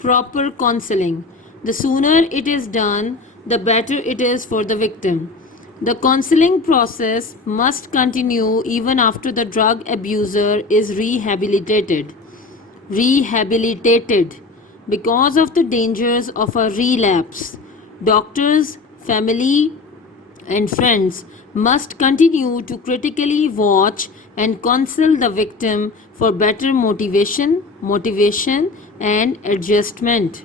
proper counseling. The sooner it is done, the better it is for the victim. The counseling process must continue even after the drug abuser is rehabilitated. Because of the dangers of a relapse. Doctors, family, and friends must continue to critically watch and counsel the victim for better motivation and adjustment.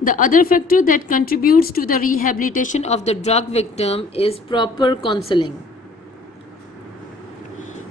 The other factor that contributes to the rehabilitation of the drug victim is proper counseling.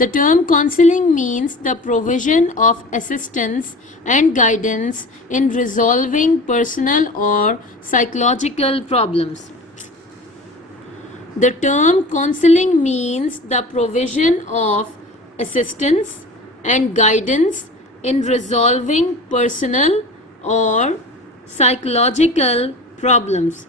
The term counseling means the provision of assistance and guidance in resolving personal or psychological problems. The term counseling means the provision of assistance and guidance in resolving personal or psychological problems.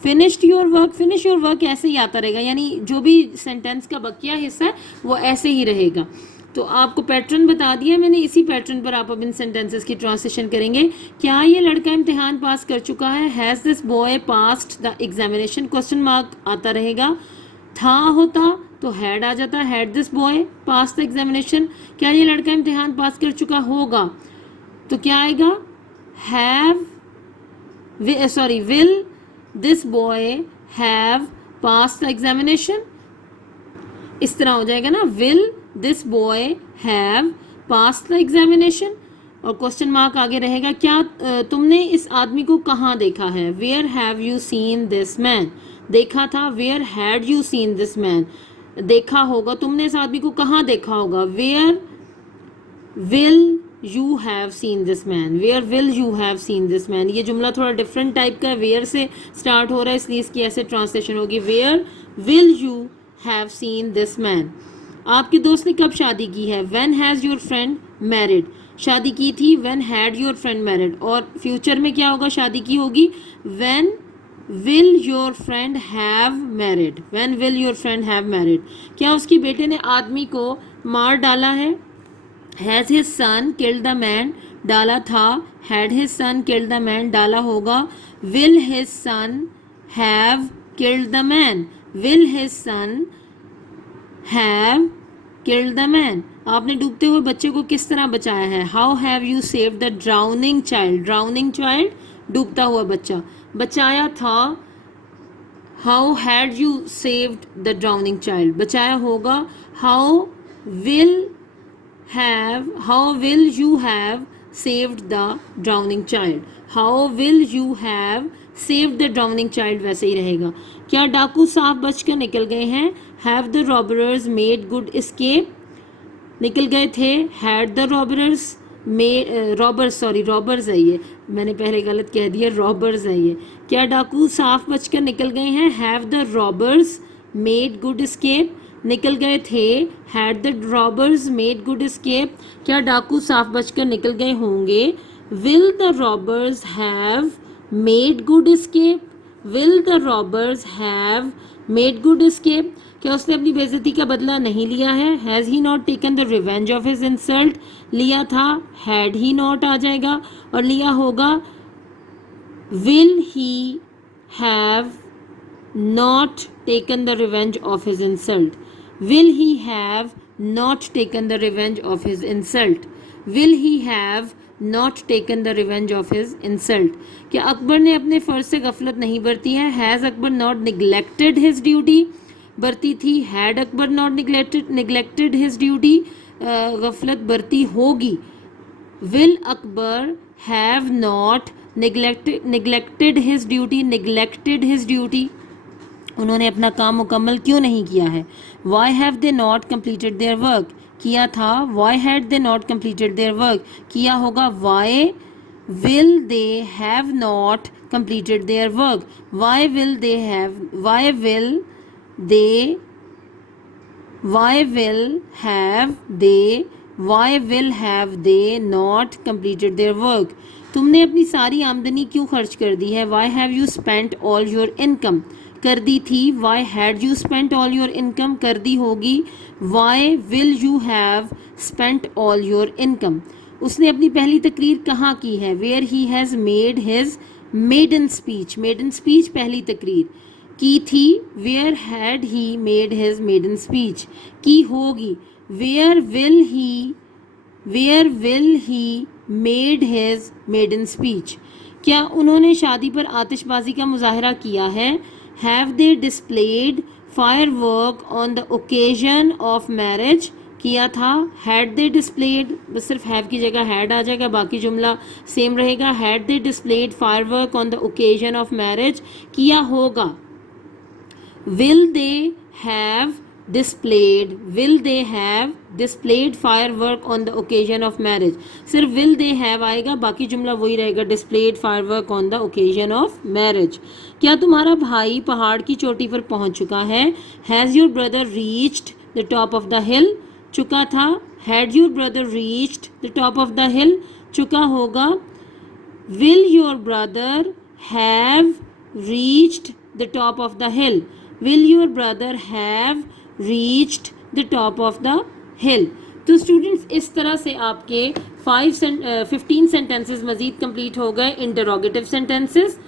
finished your work, finish your work ایسے ہی آتا رہے گا, یعنی جو بھی sentence کا بقیہ حصہ ہے وہ ایسے ہی رہے گا. تو آپ کو پیٹرن بتا دیا میں نے, اسی پیٹرن پر آپ اب ان سینٹینسز کی ٹرانسلیشن کریں گے. کیا یہ لڑکا امتحان پاس کر چکا ہے؟ Has this boy passed the examination, question mark آتا رہے گا. تھا ہوتا تو ہیڈ آ جاتا, had this boy pass the examination. کیا یہ لڑکا امتحان پاس کر چکا ہوگا تو کیا آئے گا؟ Will this boy have pass the examination, اس طرح ہو جائے گا نا, will this boy have pass the examination, اور کوسچن مارک آگے رہے گا. کیا تم نے اس آدمی کو کہاں دیکھا ہے؟ Where have you seen this مین, دیکھا تھا, where head you seen this مین, دیکھا ہوگا, تم نے اس آدمی کو کہاں دیکھا ہوگا؟ Where will you have seen this man, where will you have seen this man. یہ جملہ تھوڑا ڈفرینٹ ٹائپ کا ہے, ویئر سے اسٹارٹ ہو رہا ہے اس لیے اس کی ایسے ٹرانسلیشن ہوگی, where will you have seen this man. آپ کے دوست نے کب شادی کی ہے؟ When has your friend married, شادی کی تھی. When had your friend married, اور فیوچر میں کیا ہوگا؟ شادی کی ہوگی. When will your friend have married, when will your friend have married. کیا اس کے بیٹے نے آدمی کو مار ڈالا ہے؟ Has his son killed the man, ڈالا تھا. Had his son killed the man, ڈالا ہوگا. Will his son have killed the man, will his son have killed the man. آپ نے ڈوبتے ہوئے بچے کو کس طرح بچایا ہے؟ How have you saved the drowning child, drowning child ڈوبتا ہوا بچہ, بچایا تھا. How had you saved the drowning child, بچایا ہوگا. How will you have saved the drowning child, how will you have saved the drowning child ویسے ہی رہے گا. کیا ڈاکو صاف بچ کر نکل گئے ہیں؟ Have the robbers made good escape, نکل گئے تھے. ہیڈ دا رابرز رابرز ہے, یہ میں نے پہلے غلط کہہ دیا, رابرز ہے یہ. کیا ڈاکو صاف بچ کر نکل گئے ہیں؟ Have the robbers made good escape, نکل گئے تھے. Had the robbers made good escape. کیا ڈاکو صاف بچ کر نکل گئے ہوں گے؟ Will the robbers have made good escape, will the robbers have made good escape. کیا اس نے اپنی بے عزتی کا بدلہ نہیں لیا ہے؟ Has he not taken the revenge of his insult, لیا تھا. ہیڈ ہی ناٹ آ جائے گا, اور لیا ہوگا. Will he have not taken the revenge of his insult, will he have not taken the revenge of his insult, will he have not taken the revenge of his insult. کیا اکبر نے اپنے فرض سے غفلت نہیں برتی ہے؟ has Akbar not neglected his duty, برتی تھی. had Akbar not neglected his duty, غفلت برتی ہوگی. will Akbar have not neglected his duty, انہوں نے اپنا کام مکمل کیوں نہیں کیا ہے؟ why have they not completed their work, کیا تھا. why had they not completed their work, کیا ہوگا. why will they have not completed their work, why will have they not completed their work. تم نے اپنی ساری آمدنی کیوں خرچ کر دی ہے؟ why have you spent all your income, کر دی تھی. why had you spent all your income, کر دی ہوگی. why will you have spent all your income. اس نے اپنی پہلی تقریر کہاں کی ہے؟ where he has made his maiden speech, پہلی تقریر کی تھی. where had he made his maiden speech, کی ہوگی. where will he made his maiden speech. کیا انہوں نے شادی پر آتش بازی کا مظاہرہ کیا ہے؟ have they displayed firework on the occasion of marriage, کیا تھا. had they displayed, بس صرف have کی جگہ had آ جائے گا, باقی جملہ سیم رہے گا. had they displayed firework on the occasion of marriage, کیا ہوگا. will they have displayed firework on the occasion of marriage, صرف will they have آئے گا, باقی جملہ وہی رہے گا displayed firework on the occasion of marriage. کیا تمہارا بھائی پہاڑ کی چوٹی پر پہنچ چکا ہے؟ has your brother reached the top of the hill, چکا تھا. had your brother reached the top of the hill, چکا ہوگا. will your brother have reached the top of the hill? Will your brother have reached the top of the hill? تو students اس طرح سے آپ کے 15 sentences مزید complete ہو گئے interrogative sentences.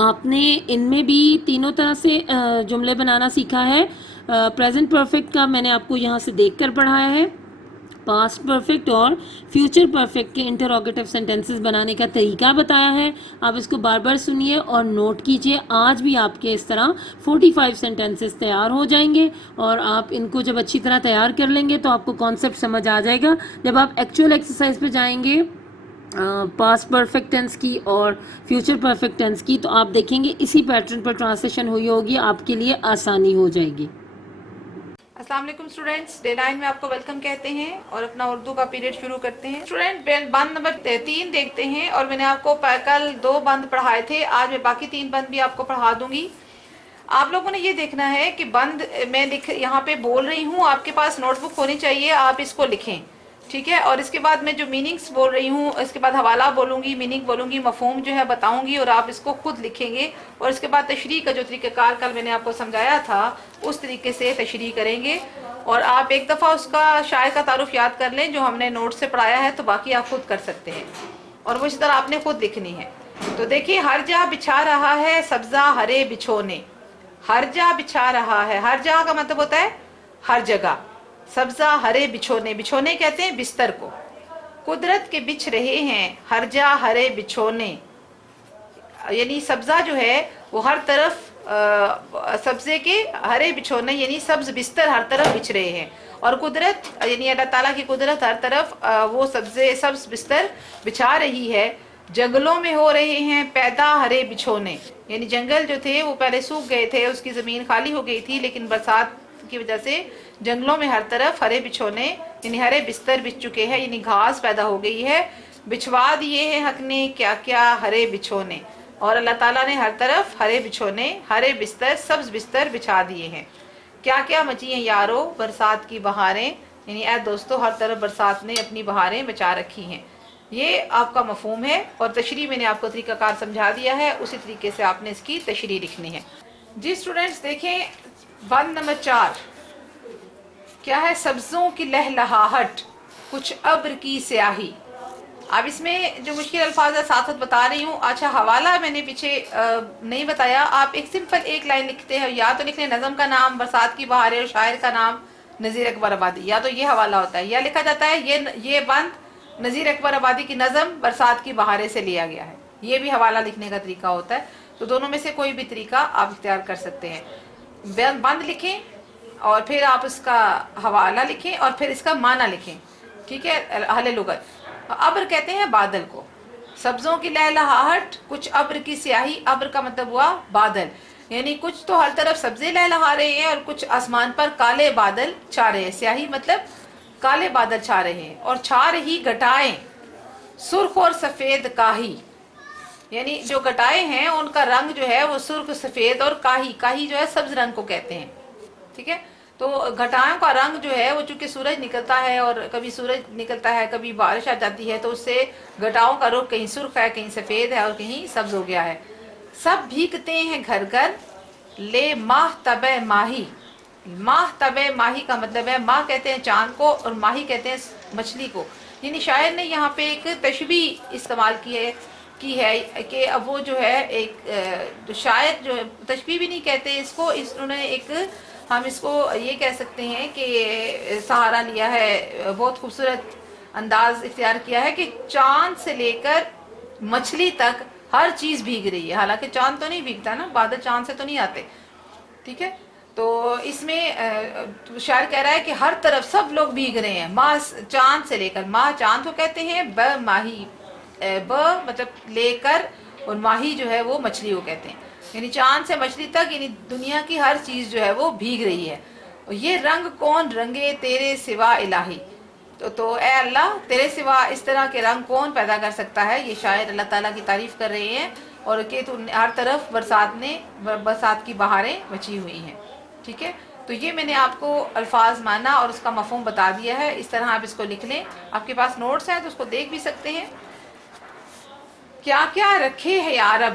آپ نے ان میں بھی تینوں طرح سے جملے بنانا سیکھا ہے. پریزنٹ پرفیکٹ کا میں نے آپ کو یہاں سے دیکھ کر پڑھایا ہے. پاسٹ پرفیکٹ اور فیوچر پرفیکٹ کے انٹروگیٹو سینٹینسز بنانے کا طریقہ بتایا ہے. آپ اس کو بار بار سنیے اور نوٹ کیجئے. آج بھی آپ کے اس طرح 45 سینٹینسز تیار ہو جائیں گے اور آپ ان کو جب اچھی طرح تیار کر لیں گے تو آپ کو کانسیپٹ سمجھ آ جائے گا. جب آپ ایکچوئل ایکسرسائز پہ جائیں گے پاسٹ پرفیکٹ ٹینس کی اور فیوچر پرفیکٹ ٹینس کی تو آپ دیکھیں گے اسی پیٹرن پر ٹرانسلیشن ہوئی ہوگی, آپ کے لیے آسانی ہو جائے گی. السلام علیکم اسٹوڈینٹس, ڈے 9 میں آپ کو ویلکم کہتے ہیں اور اپنا اردو کا پیریڈ شروع کرتے ہیں. اسٹوڈینٹ بند نمبر 3 دیکھتے ہیں اور میں نے آپ کو کل 2 بند پڑھائے تھے. آج میں باقی 3 بند بھی آپ کو پڑھا دوں گی. آپ لوگوں نے یہ دیکھنا ہے کہ بند میں یہاں پہ بول رہی ہوں, آپ کے پاس نوٹ بک ہونی چاہیے, آپ اس کو لکھیں, ٹھیک ہے. اور اس کے بعد میں جو میننگس بول رہی ہوں, اس کے بعد حوالہ بولوں گی, میننگ بولوں گی, مفہوم جو ہے بتاؤں گی اور آپ اس کو خود لکھیں گے. اور اس کے بعد تشریح کا جو طریقہ کار کل میں نے آپ کو سمجھایا تھا اس طریقے سے تشریح کریں گے. اور آپ ایک دفعہ اس کا شاعر کا تعارف یاد کر لیں جو ہم نے نوٹ سے پڑھایا ہے, تو باقی آپ خود کر سکتے ہیں اور وہ اس طرح آپ نے خود لکھنی ہے. تو دیکھیے, ہر جا بچھا رہا ہے سبزہ ہرے بچھونے. ہر جا بچھا رہا ہے, ہر جا کا مطلب ہوتا ہے ہر جگہ. سبزہ ہرے بچھونے, بچھونے کہتے ہیں بستر کو. قدرت کے بچھ رہے ہیں ہر جا ہرے بچھونے, یعنی سبزہ جو ہے وہ ہر طرف سبزے کے ہرے بچھونے یعنی سبز بستر ہر طرف بچھ رہے ہیں. اور قدرت یعنی اللہ تعالیٰ کی قدرت ہر طرف وہ سبز بستر بچھا رہی ہے. جنگلوں میں ہو رہے ہیں پیدا ہرے بچھونے, یعنی جنگل جو تھے وہ پہلے سوکھ گئے تھے, اس کی زمین خالی ہو گئی تھی, لیکن برسات کی وجہ سے جنگلوں میں ہر طرف ہرے بچھونے یعنی ہرے بستر بچھ چکے ہیں, یعنی گھاس پیدا ہو گئی ہے. بچھوا دیے ہیں حق نے کیا کیا ہرے بچھونے, اور اللہ تعالیٰ نے ہر طرف ہرے بچھونے ہرے بستر سبز بستر بچھا دیے ہیں. کیا کیا مچی ہیں یارو برسات کی بہاریں, یعنی اے دوستو ہر طرف برسات نے اپنی بہاریں بچا رکھی ہیں. یہ آپ کا مفہوم ہے اور تشریح میں نے آپ کو طریقہ کار سمجھا دیا ہے, اسی طریقے سے آپ نے اس کی تشریح لکھنی ہے. جی اسٹوڈنٹس دیکھیں بند نمبر 4 کیا ہے, سبزوں کی لہلہاہٹ کچھ ابر کی سیاہی. اب اس میں جو مشکل الفاظ ہے ساتھ ساتھ بتا رہی ہوں. اچھا, حوالہ میں نے پیچھے نہیں بتایا, آپ ایک سمپل ایک لائن لکھتے ہیں, یا تو لکھ لیں نظم کا نام برسات کی بہاریں اور شاعر کا نام نذیر اکبر آبادی, یا تو یہ حوالہ ہوتا ہے, یا لکھا جاتا ہے یہ بند نذیر اکبر آبادی کی نظم برسات کی بہاریں سے لیا گیا ہے. یہ بھی حوالہ لکھنے کا طریقہ ہوتا ہے. تو دونوں میں سے کوئی بھی طریقہ آپ اختیار کر سکتے ہیں. بند لکھیں اور پھر آپ اس کا حوالہ لکھیں اور پھر اس کا معنی لکھیں, ٹھیک ہے. اہل لغت. ابر کہتے ہیں بادل کو. سبزوں کی لہلہاہٹ کچھ ابر کی سیاہی, ابر کا مطلب ہوا بادل, یعنی کچھ تو ہر طرف سبزے لہلہا رہے ہیں اور کچھ آسمان پر کالے بادل چھا رہے ہیں. سیاہی مطلب کالے بادل چھا رہے ہیں. اور چھا رہی گھٹائیں سرخ اور سفید کاہی, یعنی جو گھٹائیں ہیں ان کا رنگ جو ہے وہ سرخ سفید اور کاہی جو ہے سبز رنگ کو کہتے ہیں, ٹھیک ہے. تو گھٹائوں کا رنگ جو ہے وہ چونکہ سورج نکلتا ہے اور کبھی سورج نکلتا ہے کبھی بارش آ جاتی ہے, تو اس سے گھٹاؤں کا رخ کہیں سرخ ہے کہیں سفید ہے اور کہیں سبز ہو گیا ہے. سب بھیگتے ہیں گھر گھر لے ماہ تبے ماہی. ماہ تبے ماہی کا مطلب ہے, ماہ کہتے ہیں چاند کو اور ماہی کہتے ہیں مچھلی کو. یعنی شاعر نے یہاں پہ ایک تشبیہ استعمال کی ہے کہ اب وہ جو ہے ایک شاعر جو تشبیہ بھی نہیں کہتے اس کو, انہوں نے ایک ہم اس کو یہ کہہ سکتے ہیں کہ سہارا لیا ہے, بہت خوبصورت انداز اختیار کیا ہے کہ چاند سے لے کر مچھلی تک ہر چیز بھیگ رہی ہے. حالانکہ چاند تو نہیں بھیگتا نا, بادل چاند سے تو نہیں آتے, ٹھیک ہے. تو اس میں شاعر کہہ رہا ہے کہ ہر طرف سب لوگ بھیگ رہے ہیں. ماہ چاند سے لے کر, ماہ چاند کو کہتے ہیں, ب ماہی, ب مطلب لے کر, اور ماہی جو ہے وہ مچھلی کو کہتے ہیں. یعنی چاند سے مچھلی تک, یعنی دنیا کی ہر چیز جو ہے وہ بھیگ رہی ہے. یہ رنگ کون رنگے تیرے سوا الہی, تو اے اللہ تیرے سوا اس طرح کے رنگ کون پیدا کر سکتا ہے. یہ شاعر اللہ تعالیٰ کی تعریف کر رہے ہیں اور کہ تو ہر طرف برسات کی بہاریں بچی ہوئی ہیں, ٹھیک ہے. تو یہ میں نے آپ کو الفاظ مانا اور اس کا مفہوم بتا دیا ہے. اس طرح آپ اس کو لکھ لیں. آپ کے پاس نوٹس ہیں تو اس کو دیکھ بھی سکتے ہیں. کیا کیا رکھے ہے یا رب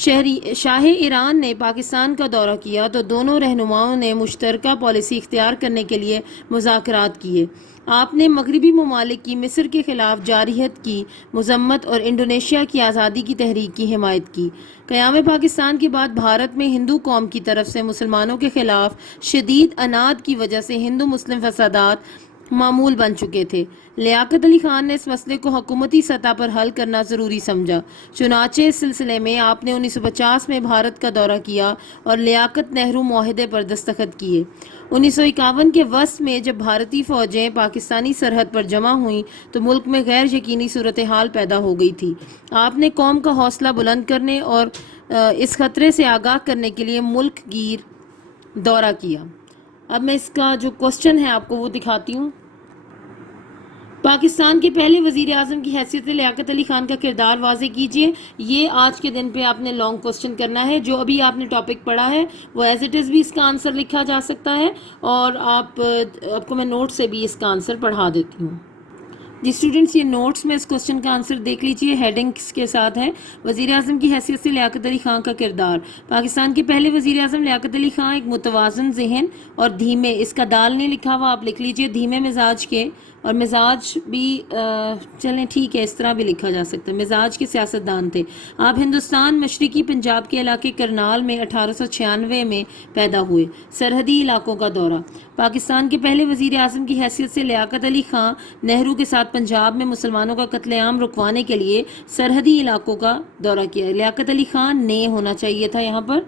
شاہ ایران نے پاکستان کا دورہ کیا تو دونوں رہنماؤں نے مشترکہ پالیسی اختیار کرنے کے لیے مذاکرات کیے۔ آپ نے مغربی ممالک کی مصر کے خلاف جارحیت کی مذمت اور انڈونیشیا کی آزادی کی تحریک کی حمایت کی۔ قیام پاکستان کے بعد بھارت میں ہندو قوم کی طرف سے مسلمانوں کے خلاف شدید عناد کی وجہ سے ہندو مسلم فسادات معمول بن چکے تھے۔ لیاقت علی خان نے اس مسئلے کو حکومتی سطح پر حل کرنا ضروری سمجھا۔ چنانچہ اس سلسلے میں آپ نے 1950 میں بھارت کا دورہ کیا اور لیاقت نہرو معاہدے پر دستخط کیے۔ 1951 کے وسط میں جب بھارتی فوجیں پاکستانی سرحد پر جمع ہوئیں تو ملک میں غیر یقینی صورتحال پیدا ہو گئی تھی۔ آپ نے قوم کا حوصلہ بلند کرنے اور اس خطرے سے آگاہ کرنے کے لیے ملک گیر دورہ کیا۔ اب میں اس کا جو کوسچن ہے آپ کو وہ دکھاتی ہوں۔ پاکستان کے پہلے وزیر اعظم کی حیثیت سے لیاقت علی خان کا کردار واضح کیجیے۔ یہ آج کے دن پہ آپ نے لانگ کوسچن کرنا ہے۔ جو ابھی آپ نے ٹاپک پڑھا ہے وہ ایز اٹ از بھی اس کا آنسر لکھا جا سکتا ہے، اور آپ کو میں نوٹ سے بھی اس کا آنسر پڑھا دیتی ہوں۔ جی اسٹوڈنٹس، یہ نوٹس میں اس کوسچن کا آنسر دیکھ لیجئے، ہیڈنگز کے ساتھ ہے۔ وزیر اعظم کی حیثیت سے لیاقت علی خان کا کردار۔ پاکستان کے پہلے وزیر اعظم لیاقت علی خان ایک متوازن ذہن اور دھیمے، اس کا دال نہیں لکھا ہوا، آپ لکھ لیجئے، دھیمے مزاج کے، اور مزاج بھی چلیں ٹھیک ہے اس طرح بھی لکھا جا سکتا ہے، مزاج کے سیاستدان تھے۔ آپ ہندوستان مشرقی پنجاب کے علاقے کرنال میں 1896 میں پیدا ہوئے۔ سرحدی علاقوں کا دورہ۔ پاکستان کے پہلے وزیر اعظم کی حیثیت سے لیاقت علی خان نہرو کے ساتھ پنجاب میں مسلمانوں کا قتل عام رکوانے کے لیے سرحدی علاقوں کا دورہ کیا۔ لیاقت علی خان نے ہونا چاہیے تھا یہاں پر۔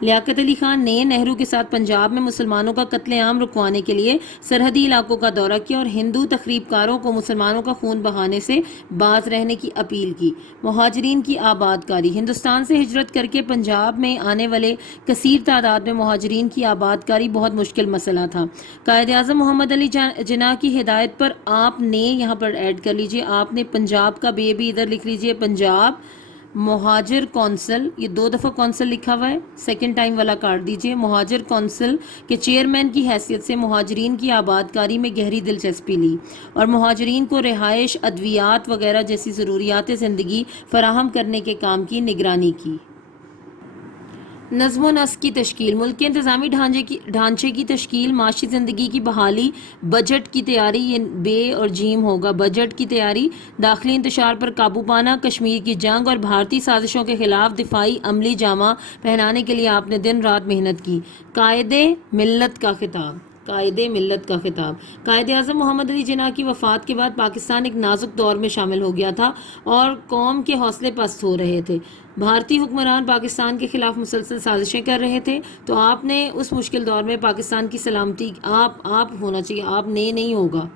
لیاقت علی خان نے نہرو کے ساتھ پنجاب میں مسلمانوں کا قتل عام رکوانے کے لیے سرحدی علاقوں کا دورہ کیا اور ہندو تخریب کاروں کو مسلمانوں کا خون بہانے سے باز رہنے کی اپیل کی۔ مہاجرین کی آباد کاری۔ ہندوستان سے ہجرت کر کے پنجاب میں آنے والے کثیر تعداد میں مہاجرین کی آباد کاری بہت مشکل مسئلہ تھا۔ قائد اعظم محمد علی جناح کی ہدایت پر آپ نے، یہاں پر ایڈ کر لیجئے، آپ نے پنجاب کا بھی ادھر لکھ لیجئے، پنجاب مہاجر کونسل، یہ 2 دفعہ کونسل لکھا ہوا ہے، سیکنڈ ٹائم والا کاٹ دیجئے، مہاجر کونسل کے چیئرمین کی حیثیت سے مہاجرین کی آباد کاری میں گہری دلچسپی لی اور مہاجرین کو رہائش، ادویات وغیرہ جیسی ضروریات زندگی فراہم کرنے کے کام کی نگرانی کی۔ نظم و نسق کی تشکیل۔ ملک کے انتظامی ڈھانچے کی تشکیل، معاشی زندگی کی بحالی، بجٹ کی تیاری، یہ بے اور جیم ہوگا، بجٹ کی تیاری، داخلی انتشار پر قابو پانا، کشمیر کی جنگ اور بھارتی سازشوں کے خلاف دفاعی عملی جامہ پہنانے کے لیے آپ نے دن رات محنت کی۔ قائد ملت کا خطاب۔ قائد ملت کا خطاب۔ قائد اعظم محمد علی جناح کی وفات کے بعد پاکستان ایک نازک دور میں شامل ہو گیا تھا اور قوم کے حوصلے پست ہو رہے تھے۔ بھارتی حکمران پاکستان کے خلاف مسلسل سازشیں کر رہے تھے، تو آپ نے اس مشکل دور میں پاکستان کی سلامتی، آپ ہونا چاہیے، آپ نے نہیں ہوگا،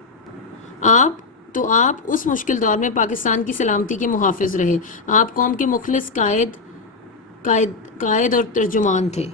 آپ اس مشکل دور میں پاکستان کی سلامتی کے محافظ رہے۔ آپ قوم کے مخلص قائد اور ترجمان تھے۔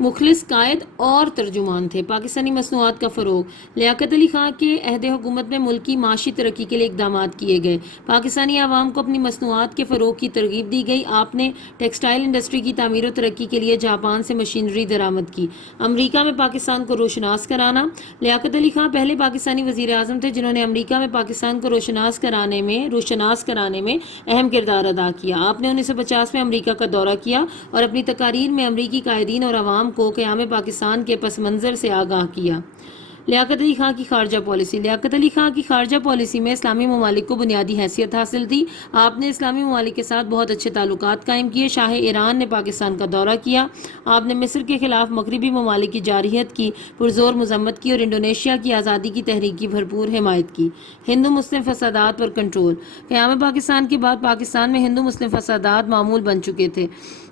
مخلص قائد اور ترجمان تھے۔ پاکستانی مصنوعات کا فروغ۔ لیاقت علی خان کے عہد حکومت میں ملکی معاشی ترقی کے لیے اقدامات کیے گئے۔ پاکستانی عوام کو اپنی مصنوعات کے فروغ کی ترغیب دی گئی۔ آپ نے ٹیکسٹائل انڈسٹری کی تعمیر و ترقی کے لیے جاپان سے مشینری درآمد کی۔ امریکہ میں پاکستان کو روشناس کرانا۔ لیاقت علی خان پہلے پاکستانی وزیر اعظم تھے جنہوں نے امریکہ میں پاکستان کو روشناس کرانے میں اہم کردار ادا کیا۔ آپ نے 1950 میں امریکہ کا دورہ کیا اور اپنی تقاریر میں امریکی قائدین اور عوام کو قیام پاکستان کے پس منظر سے آگاہ کیا۔ لیاقت علی خان کی خارجہ پالیسی۔ لیاقت علی خان کی خارجہ پالیسی میں اسلامی ممالک کو بنیادی حیثیت حاصل تھی۔ آپ نے اسلامی ممالک کے ساتھ بہت اچھے تعلقات قائم کیے۔ شاہ ایران نے پاکستان کا دورہ کیا۔ آپ نے مصر کے خلاف مغربی ممالک کی جارحیت کی پرزور مذمت کی اور انڈونیشیا کی آزادی کی تحریک کی بھرپور حمایت کی۔ ہندو مسلم فسادات پر کنٹرول۔ قیام پاکستان کے بعد پاکستان میں ہندو مسلم فسادات معمول بن چکے تھے۔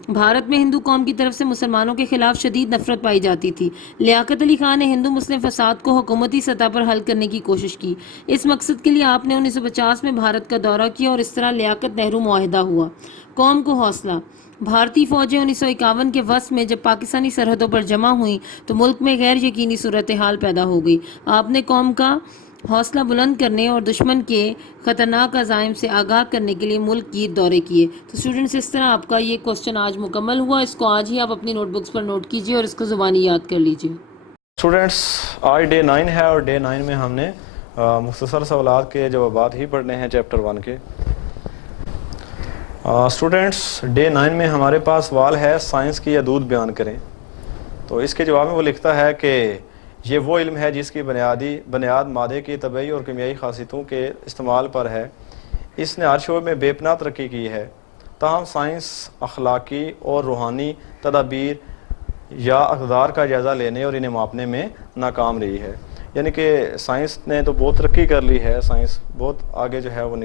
بھارت میں ہندو قوم کی طرف سے مسلمانوں کے خلاف شدید نفرت پائی جاتی تھی۔ لیاقت علی خان نے ہندو مسلم فساد کو حکومتی سطح پر حل کرنے کی کوشش کی۔ اس مقصد کے لیے آپ نے 1950 میں بھارت کا دورہ کیا اور اس طرح لیاقت نہرو معاہدہ ہوا۔ قوم کو حوصلہ۔ بھارتی فوجیں 1951 کے وسط میں جب پاکستانی سرحدوں پر جمع ہوئیں تو ملک میں غیر یقینی صورتحال پیدا ہو گئی۔ آپ نے قوم کا حوصلہ بلند کرنے اور دشمن کے خطرناک عزائم سے آگاہ کرنے کے لیے ملک گیر دورے کیے۔ تو اسٹوڈنٹس، اس طرح آپ کا یہ کوسچن آج مکمل ہوا۔ اس کو آج ہی آپ اپنی نوٹ بکس پر نوٹ کیجئے اور اس کو زبانی یاد کر لیجئے۔ اسٹوڈنٹس، آج ڈے 9 ہے اور ڈے 9 میں ہم نے مختصر سوالات کے جوابات ہی پڑھنے ہیں چیپٹر 1 کے۔ اسٹوڈینٹس ڈے 9 میں ہمارے پاس سوال ہے سائنس کی حدود بیان کریں. تو اس کے جواب میں وہ لکھتا ہے کہ یہ وہ علم ہے جس کی بنیاد مادے کی طبعی اور کیمیائی خاصیتوں کے استعمال پر ہے. اس نے ہر شعبے میں بے پناہ ترقی کی ہے. تاہم سائنس اخلاقی اور روحانی تدابیر یا اقدار کا جائزہ لینے اور انہیں ماپنے میں ناکام رہی ہے. یعنی کہ سائنس نے تو بہت ترقی کر لی ہے, سائنس بہت آگے جو ہے وہ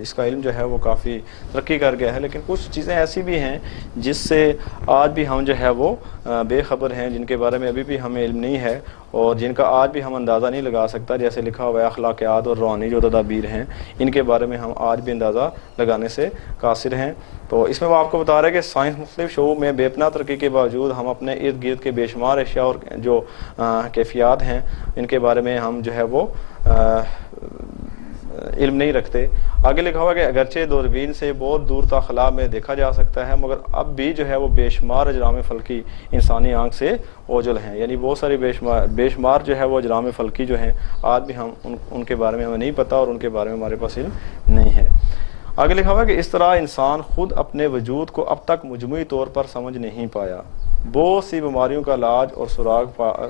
اس کا علم جو ہے وہ کافی ترقی کر گیا ہے, لیکن کچھ چیزیں ایسی بھی ہیں جس سے آج بھی ہم جو ہے وہ بے خبر ہیں, جن کے بارے میں ابھی بھی ہمیں علم نہیں ہے اور جن کا آج بھی ہم اندازہ نہیں لگا سکتا. جیسے لکھا ہوا ہے اخلاقیات اور روحانی جو تدابیر ہیں, ان کے بارے میں ہم آج بھی اندازہ لگانے سے قاصر ہیں. تو اس میں وہ آپ کو بتا رہا ہے کہ سائنس مختلف شعبوں میں بے پناہ ترقی کے باوجود ہم اپنے ارد گرد کے بے شمار اشیاء اور جو کیفیات ہیں ان کے بارے میں ہم جو ہے وہ علم نہیں رکھتے. آگے لکھا ہوا کہ اگرچہ دوربین سے بہت دور تا خلا میں دیکھا جا سکتا ہے, مگر اب بھی جو ہے وہ بے شمار اجرام فلکی انسانی آنکھ سے اوجھل ہیں. یعنی بہت ساری بے شمار جو ہے وہ اجرام فلکی جو ہیں آج بھی ہم ان کے بارے میں ہمیں نہیں پتہ اور ان کے بارے میں ہمارے پاس علم نہیں ہے. آگے لکھا ہوا کہ اس طرح انسان خود اپنے وجود کو اب تک مجموعی طور پر سمجھ نہیں پایا. بہت سی بیماریوں کا علاج اور سراغ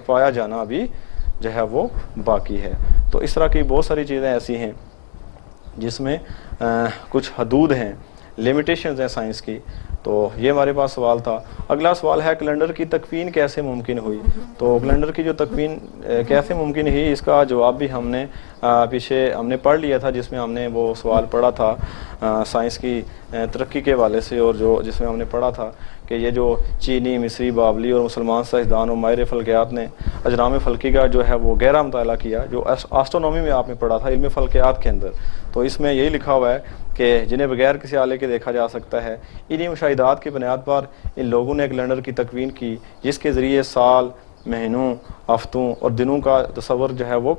پایا جانا ابھی جو ہے وہ باقی ہے. تو اس طرح کی بہت ساری چیزیں ایسی ہیں جس میں کچھ حدود ہیں, لیمیٹیشنز ہیں سائنس کی. تو یہ ہمارے پاس سوال تھا. اگلا سوال ہے کیلنڈر کی تکوین کیسے ممکن ہوئی. تو کیلنڈر کی جو تکوین کیسے ممکن ہوئی اس کا جواب بھی ہم نے پیچھے ہم نے پڑھ لیا تھا, جس میں ہم نے وہ سوال پڑھا تھا سائنس کی ترقی کے حوالے سے, اور جس میں ہم نے پڑھا تھا کہ یہ جو چینی, مصری, بابلی اور مسلمان سائنسدان اور ماہر فلکیات نے اجرام فلکی کا جو ہے وہ گہرا مطالعہ کیا, جو آسٹرونومی میں آپ نے پڑھا تھا علم فلکیات کے اندر. تو اس میں یہی لکھا ہوا ہے کہ جنہیں بغیر کسی آلے کے دیکھا جا سکتا ہے. انہی مشاہدات کی بنیاد پر ان لوگوں نے کیلنڈر کی تکوین کی جس کے ذریعے سال, مہینوں, ہفتوں اور دنوں کا تصور جو ہے وہ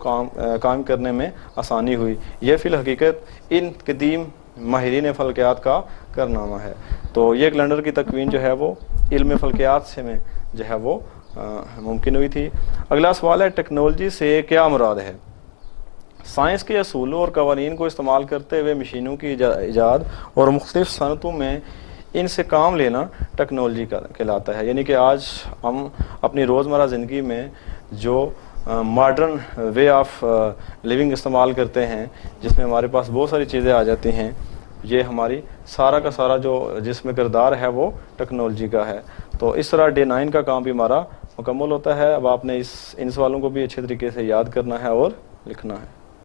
قائم کرنے میں آسانی ہوئی. یہ فی الحقیقت ان قدیم ماہرین فلکیات کا کارنامہ ہے. تو یہ کیلنڈر کی تکوین جو ہے وہ علم فلکیات سے میں جو ہے وہ ممکن ہوئی تھی. اگلا سوال ہے ٹیکنالوجی سے کیا مراد ہے. سائنس کے اصولوں اور قوانین کو استعمال کرتے ہوئے مشینوں کی ایجاد اور مختلف صنعتوں میں ان سے کام لینا ٹیکنالوجی کا کہلاتا ہے. یعنی کہ آج ہم اپنی روزمرہ زندگی میں جو ماڈرن وے آف لیونگ استعمال کرتے ہیں, جس میں ہمارے پاس بہت ساری چیزیں آ جاتی ہیں, یہ ہماری سارا کا سارا جو جس میں کردار ہے وہ ٹیکنالوجی کا ہے. تو اس طرح ڈے 9 کا کام بھی ہمارا مکمل ہوتا ہے. اب آپ نے ان سوالوں کو بھی اچھے طریقے سے یاد کرنا ہے اور لکھنا ہے.